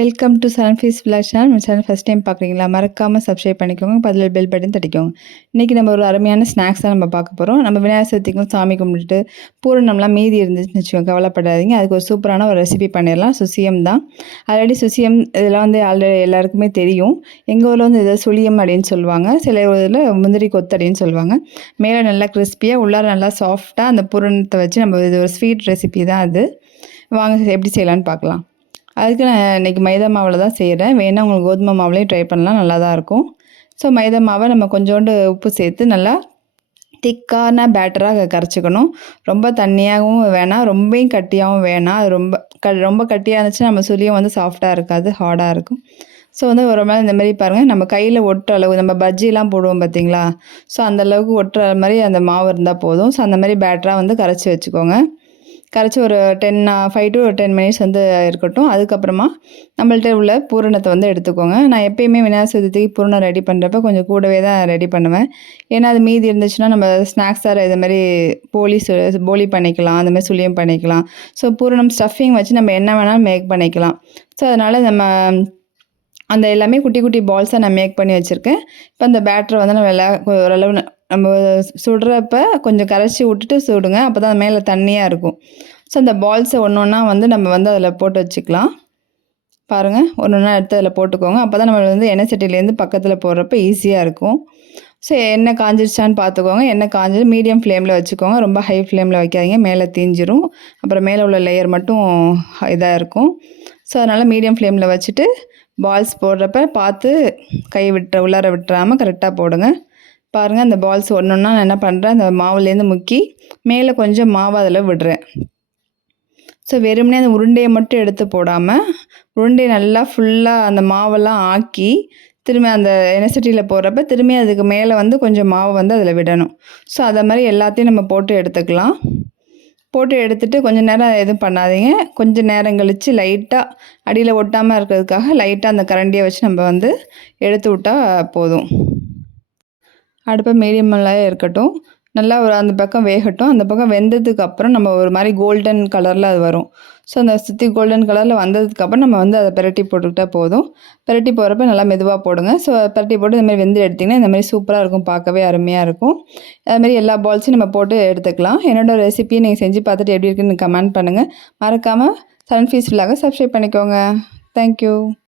Welcome to seven fees vlog channel நம்ம channel first time பார்க்குறீங்களா? மறக்காமல் சப்ஸ்கிரைப் பண்ணிக்கோங்க. பதில் பெல் பட்டன் தட்டிக்கோங்க. இன்றைக்கி நம்ம ஒரு அருமையான ஸ்நாக்ஸ் தான் நம்ம பார்க்க போகிறோம் நம்ம விநாயகர் சதுர்த்திக்கும் சாமி கும்பிட்டுட்டு பூரணம்லாம் மீதி இருந்துச்சுன்னு வச்சுக்கோங்க. கவலைப்படாதீங்க. அதுக்கு ஒரு சூப்பரான ஒரு ரெசிபி பண்ணிடலாம். சுசியம் தான். ஆல்ரெடி சுசியம் இதெல்லாம் வந்து ஆல்ரெடி எல்லாருக்குமே தெரியும். எங்கள் ஊரில் வந்து இதை சுழியம் அப்படின்னு சொல்லுவாங்க. சில இதில் முந்திரி கொத்து அப்படின்னு சொல்லுவாங்க. மேலே நல்லா கிறிஸ்பியாக உள்ளார நல்லா சாஃப்டாக அந்த பூரணத்தை வச்சு நம்ம இது ஒரு ஸ்வீட் ரெசிபி தான் அது. வாங்க எப்படி செய்யலான்னு பார்க்கலாம். அதுக்கு நான் இன்றைக்கி மைதா மாவில் தான் செய்கிறேன் வேணால் உங்களுக்கு கோதுமை மாவுலேயும் ட்ரை பண்ணலாம். நல்லா தான் இருக்கும். ஸோ மைதா மாவை நம்ம கொஞ்சோண்டு உப்பு சேர்த்து நல்லா திக்கான பேட்டராக கரைச்சிக்கணும். ரொம்ப தண்ணியாகவும் வேணாம். ரொம்பையும் கட்டியாகவும் வேணாம். அது ரொம்ப க ரொம்ப கட்டியாக இருந்துச்சுன்னா நம்ம சுழியும் வந்து சாஃப்டாக இருக்காது ஹார்டாக இருக்கும். ஸோ வந்து ஒரு மாதிரி இந்த மாதிரி பாருங்கள் நம்ம கையில் ஒட்டுற அளவு நம்ம பஜ்ஜிலாம் போடுவோம் பார்த்தீங்களா ஸோ அந்த அளவுக்கு ஒட்டுற மாதிரி அந்த மாவு இருந்தால் போதும். ஸோ அந்த மாதிரி பேட்டராக வந்து கரைச்சி வச்சுக்கோங்க. கரைச்சி ஒரு ten five to ten minutes வந்து இருக்கட்டும். அதுக்கப்புறமா நம்மள்ட்ட உள்ள பூரணத்தை வந்து எடுத்துக்கோங்க. நான் எப்பயுமே விநாயகர் சதுர்த்திக்கு பூரணம் ரெடி பண்ணுறப்ப கொஞ்சம் கூடவே தான் ரெடி பண்ணுவேன். ஏன்னா அது மீதி இருந்துச்சுன்னா நம்ம ஸ்நாக்ஸ் தர இது மாதிரி போலி போலி பண்ணிக்கலாம். அந்த மாதிரி சுழியம் பண்ணிக்கலாம். ஸோ பூரணம் ஸ்டஃபிங் வச்சு நம்ம என்ன வேணாலும் மேக் பண்ணிக்கலாம். ஸோ அதனால் நம்ம அந்த எல்லாமே குட்டி குட்டி பால்ஸாக நான் மேக் பண்ணி வச்சுருக்கேன். இப்போ அந்த பேட்டரை வந்து நம்ம எல்லா ஓரளவு நம்ம சுடுறப்ப கொஞ்சம் கரைச்சி விட்டுட்டு சுடுங்க. அப்போ தான் மேலே தண்ணியாக இருக்கும். ஸோ அந்த பால்ஸை ஒன்று ஒன்றா வந்து நம்ம வந்து அதில் போட்டு வச்சுக்கலாம். பாருங்கள் ஒன்று ஒன்றா எடுத்து அதில் போட்டுக்கோங்க. அப்போ தான் நம்ம வந்து எண்ணெய் சட்டிலேருந்து பக்கத்தில் போடுறப்ப ஈஸியாக இருக்கும். ஸோ எண்ணெய் காஞ்சிருச்சான்னு பார்த்துக்கோங்க எண்ணெய் காஞ்சது மீடியம் ஃப்ளேமில் வச்சுக்கோங்க. ரொம்ப ஹை ஃப்ளேமில் வைக்காதீங்க. மேலே தீஞ்சிரும். அப்புறம் மேலே உள்ள லேயர் மட்டும் இதாக இருக்கும். ஸோ அதனால் மீடியம் ஃப்ளேமில் வச்சுட்டு பால்ஸ் போடுறப்ப பார்த்து கை விட்டுற உள்ளார விட்டுறாமல் கரெக்டாக போடுங்க. பாருங்கள் அந்த பால்ஸ் ஒன்று ஒன்றா நான் என்ன பண்ணுறேன் அந்த மாவுலேருந்து முக்கி மேலே கொஞ்சம் மாவு அதில் விடுறேன். ஸோ வெறுமனே அந்த உருண்டையை மட்டும் எடுத்து போடாமல் உருண்டையை நல்லா ஃபுல்லாக அந்த மாவெல்லாம் ஆக்கி திரும்பி அந்த எனசிட்டியில் போடுறப்ப திரும்பி அதுக்கு மேலே வந்து கொஞ்சம் மாவை வந்து அதில் விடணும். ஸோ அதை மாதிரி எல்லாத்தையும் நம்ம போட்டு எடுத்துக்கலாம். போட்டு எடுத்துகிட்டு கொஞ்சம் நேரம் எதுவும் பண்ணாதீங்க. கொஞ்சம் நேரம் கழித்து லைட்டாக அடியில் ஒட்டாமல் இருக்கிறதுக்காக லைட்டாக அந்த கரண்டியை வச்சு நம்ம வந்து எடுத்து விட்டால் போதும். அடுப்பை மீடியமில் இருக்கட்டும். நல்லா ஒரு அந்த பக்கம் வேகட்டும். அந்த பக்கம் வெந்ததுக்கு அப்புறம் நம்ம ஒரு மாதிரி கோல்டன் கலரில் அது வரும். ஸோ அந்த சுற்றி கோல்டன் கலரில் வந்ததுக்கப்புறம் நம்ம வந்து அதை பெரட்டி போட்டுக்கிட்டால் போதும். பெரட்டி போகிறப்ப நல்லா மெதுவாக போடுங்க. ஸோ பெரட்டி போட்டு இந்தமாதிரி வெந்து எடுத்திங்கன்னா இந்த மாதிரி சூப்பராக இருக்கும். பார்க்கவே அருமையாக இருக்கும். அதுமாதிரி எல்லா பால்ஸையும் நம்ம போட்டு எடுத்துக்கலாம். என்னோடய ரெசிபியை நீங்கள் செஞ்சு பார்த்துட்டு எப்படி இருக்குன்னு கமெண்ட் பண்ணுங்கள் மறக்காமல் சன் ஃபீஸ் ஃபுல்லாக சப்ஸ்கிரைப் பண்ணிக்கோங்க. Thank you